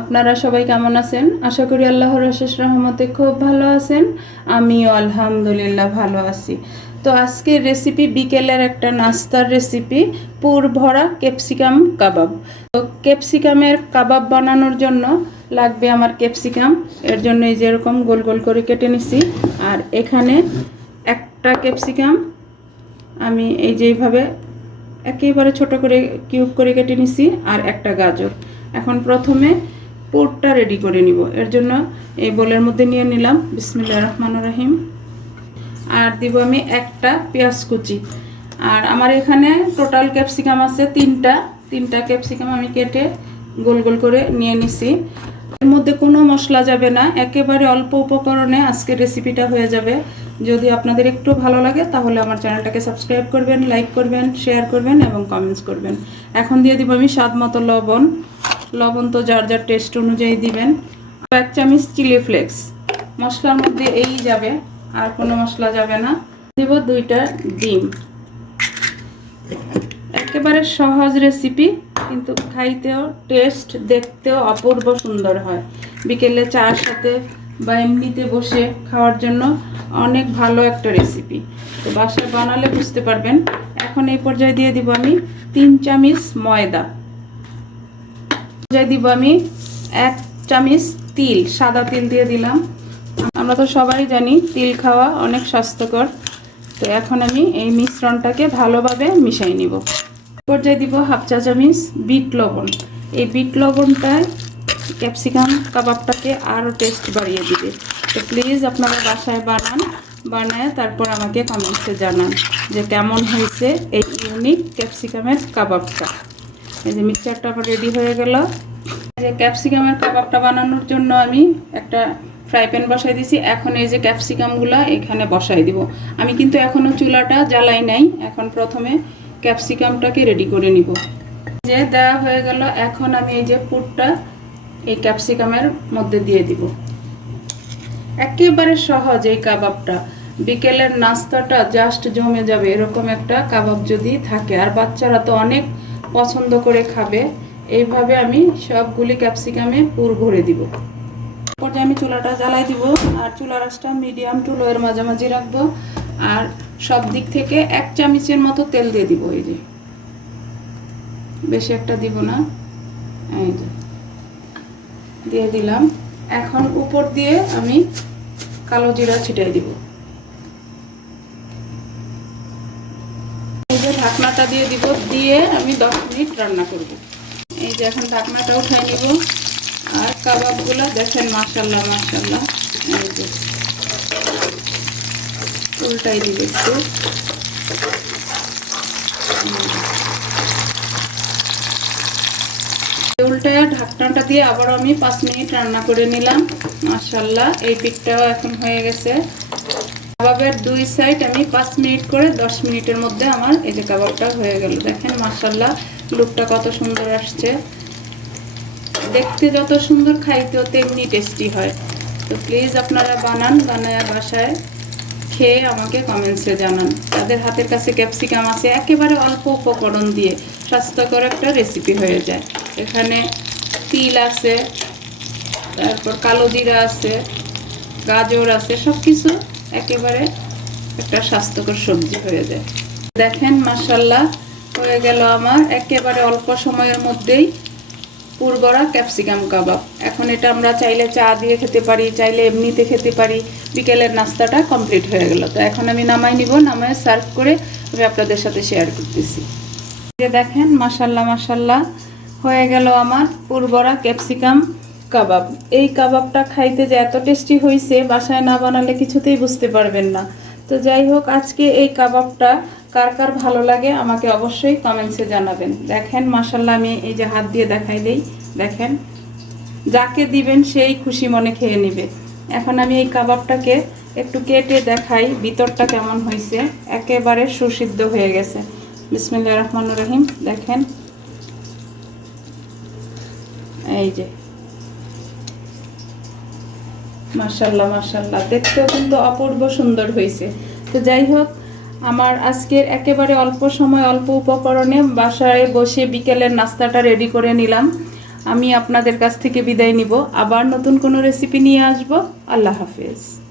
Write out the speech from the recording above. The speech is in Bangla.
আপনারা সবাই কেমন আছেন? আশা করি আল্লাহর অশেষ রহমতে খুব ভালো আছেন। আমিও আলহামদুলিল্লাহ ভালো আছি। তো আজকের রেসিপি বিকেলের একটা নাস্তার রেসিপি পুর ভরা ক্যাপসিকাম কাবাব। তো ক্যাপসিকামের কাবাব বানানোর জন্য লাগবে আমার ক্যাপসিকাম। এর জন্য এই যে এরকম গোল গোল করে কেটে নিছি। আর এখানে একটা ক্যাপসিকাম আমি এই যে এইভাবে একেবারে ছোট করে কিউব করে কেটে নিছি। আর একটা গাজর। এখন প্রথমে পুরটা রেডি করে নিব। এর জন্য এই বোলের মধ্যে নিয়ে নিলাম। বিসমিল্লাহ রহমান রহিম। আর দিব আমি একটা পেঁয়াজ কুচি। আর আমার এখানে টোটাল ক্যাপসিকাম আছে তিনটা। তিনটা ক্যাপসিকাম আমি কেটে গোল গোল করে নিয়ে নিছি। এর মধ্যে কোনো মশলা যাবে না। একেবারে অল্প উপকরণে আজকের রেসিপিটা হয়ে যাবে। যদি আপনাদের একটু ভালো লাগে, তাহলে আমার চ্যানেলটাকে সাবস্ক্রাইব করবেন লাইক করবেন শেয়ার করবেন এবং কমেন্টস করবেন। এখন দিয়ে দিব আমি স্বাদ মতো লবণ। লবণ তো যার যার টেস্ট অনুযায়ী দিবেন। এক চামচ চিলি ফ্লেক্স মশলার মধ্যে এই যাবে, আর কোনো মশলা যাবে না। দিব দুইটা ডিম। একেবারে সহজ রেসিপি কিন্তু খাইতেও টেস্ট দেখতেও অপূর্ব সুন্দর হয়। বিকেলে চার সাথে বা এমনিতে বসে খাওয়ার জন্য অনেক ভালো একটা রেসিপি তো বাসায় বানালে বুঝতে পারবেন। এখন এই পর্যায়ে দিয়ে দিব আমি তিন চামচ ময়দা। পর্যায়ে দিব আমি এক চামচ তিল, সাদা তিল দিয়ে দিলাম। আমরা তো সবাই জানি তিল খাওয়া অনেক স্বাস্থ্যকর। তো এখন আমি এই মিশ্রণটাকে ভালোভাবে মিশাই নিব। পর্যায়ে দিব হাফ চা চামচ বিট লবণ। এই বিট লবণটায় ক্যাপসিকাম কাবাবটাকে আরও টেস্ট বাড়িয়ে দিবে। তো প্লিজ আপনারা বাসায় বানান, বানায় তারপর আমাকে কমেন্টসে জানান যে কেমন হয়েছে এই ইউনিক ক্যাপসিকামের কাবাবটা। এই যে মিক্সচারটা রেডি হয়ে গেল। যে ক্যাপসিকামের কাবাবটা বানানোর জন্য আমি একটা ফ্রাই প্যান বসাই দিছি এখন এই যে ক্যাপসিকামগুলো এখানে বসাই দিব। আমি কিন্তু এখনও চুলাটা জ্বালাই নাই। এখন প্রথমে ক্যাপসিকামটাকে রেডি করে নিব। যে দেওয়া হয়ে গেল। এখন আমি এই যে পুরটা এই ক্যাপসিকামের মধ্যে দিয়ে দিব। একেবারে সহজ এই কাবাবটা। বিকেলের নাস্তাটা জাস্ট জমে যাবে। এরকম একটা কাবাব যদি থাকে। আর বাচ্চারা তো অনেক পছন্দ করে খাবে, এইভাবে আমি সবগুলি ক্যাপসিকামে পুর ভরে দিব। পর্যায়ে আমি চুলাটা জ্বালাই দিব, আর চুলা রাসটা মিডিয়াম টু লোয়ের মাঝামাঝি রাখব, আর সব দিক থেকে এক চামচের মতো তেল দিয়ে দিব, এই যে। বেশি একটা দিব না, এই যে। দিয়ে দিলাম। এখন উপর দিয়ে আমি কালো জিরা ছিটাই দিব এই যে ঢাকনাটা দিয়ে দিব, দিয়ে আমি দশ মিনিট রান্না করব। এই যে এখন ঢাকনাটা উঠাই নিব। আর কাবাবগুলো দেখেন মাসাল্লাহ মাসাল্লাহ এই যে উল্টাই দিব একটু। উল্টায় ঢাকনাটা দিয়ে আবার আমি পাঁচ মিনিট রান্না করে নিলাম। মাসাল্লাহ এই পিকটাও এখন হয়ে গেছে। কাবাবের দুই সাইড আমি পাঁচ মিনিট করে দশ মিনিটের মধ্যে আমার এই যে কাবাবটা হয়ে গেল। দেখেন মাসাল্লাহ লুকটা কত সুন্দর আসছে। দেখতে যত সুন্দর খাইতেও তেমনি টেস্টি হয়। তো প্লিজ আপনারা বানান, বানায় বাসায় খেয়ে আমাকে কমেন্টসে জানান। তাদের হাতের কাছে ক্যাপসিকাম আছে, একেবারে অল্প উপকরণ দিয়ে স্বাস্থ্যকর একটা রেসিপি হয়ে যায়। এখানে তিল আছে, তারপর কালো জিরা আছে, গাজর আছে সব কিছু একেবারে একটা স্বাস্থ্যকর সবজি হয়ে যায়। দেখেন মাসাল্লাহ হয়ে গেল আমার একেবারে অল্প সময়ের মধ্যেই পুরবরা ক্যাপসিকাম কাবাব। এখন এটা আমরা চাইলে চা দিয়ে খেতে পারি, চাইলে এমনিতে খেতে পারি। বিকেলের নাস্তাটা কমপ্লিট হয়ে গেল। তো এখন আমি নামাই নিব, নামায় সার্ভ করে আমি আপনাদের সাথে শেয়ার করতেছি। দেখেন মাসাল্লাহ মাসাল্লাহ হয়ে গেল আমার পুরবরা ক্যাপসিকাম কাবাব। এই কাবাবটা খাইতে যে এত টেস্টি হয়েছে বাসায় না বানালে কিছুতেই বুঝতে পারবেন না। তো যাই হোক, আজকে এই কাবাবটা কার কার ভালো লাগে আমাকে অবশ্যই কমেন্টসে জানাবেন। দেখেন মাসাল্লাহ আমি এই যে হাত দিয়ে দেখাই দেই। দেখেন, যাকে দিবেন সেই খুশি মনে খেয়ে নেবে। এখন আমি এই কাবাবটাকে একটু কেটে দেখাই, ভিতরটা কেমন হয়েছে একেবারে সুসিদ্ধ হয়ে গেছে। বিসমিল্লা রহমান রহিম। দেখেন, এই যে মার্শাল্লাহ মাসাল্লাহ দেখতেও কিন্তু অপূর্ব সুন্দর হয়েছে। তো যাই হোক, আমার আজকের একেবারে অল্প সময়, অল্প উপকরণে বাসায় বসে বিকেলের নাস্তাটা রেডি করে নিলাম। আমি আপনাদের কাছ থেকে বিদায় নিব। আবার নতুন কোনো রেসিপি নিয়ে আসব। আল্লাহ হাফেজ।